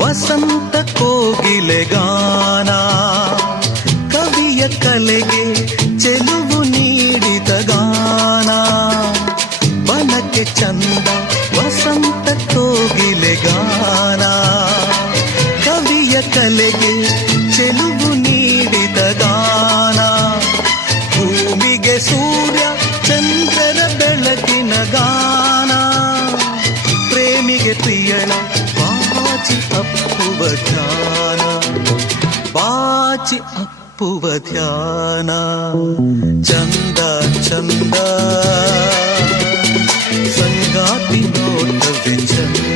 ವಸಂತ ಕೋಗಿಲೆ ಗಾನ, ಕವಿಯ ಕಲೆಗೆ ಚೆಲುವು ನೀಡಿದ ಗಾನ. ಬನಕ್ಕೆ ಚಂದ ವಸಂತ ಕೋಗಿಲೆ ಗಾನ, ಕವಿಯ ಕಲೆಗೆ ಚೆಲುವು ನೀಡಿದ ಗಾನ. ಭೂಮಿಗೆ ಸೂರ್ಯ ಚಂದ್ರರ ಬೆಳಕಿನ ಗಾನ, ಪ್ರೇಮಿಗೆ ಪ್ರಿಯಳ ಬಾಚಿ ಅಪ್ಪುವ ಧ್ಯಾನ, ಬಾಚಿ ಅಪ್ಪುವ ಧ್ಯಾನ. ಚಂದ ಚಂದ ಸಂಗಾತಿ ನೋಟವೇ ಚಂದ.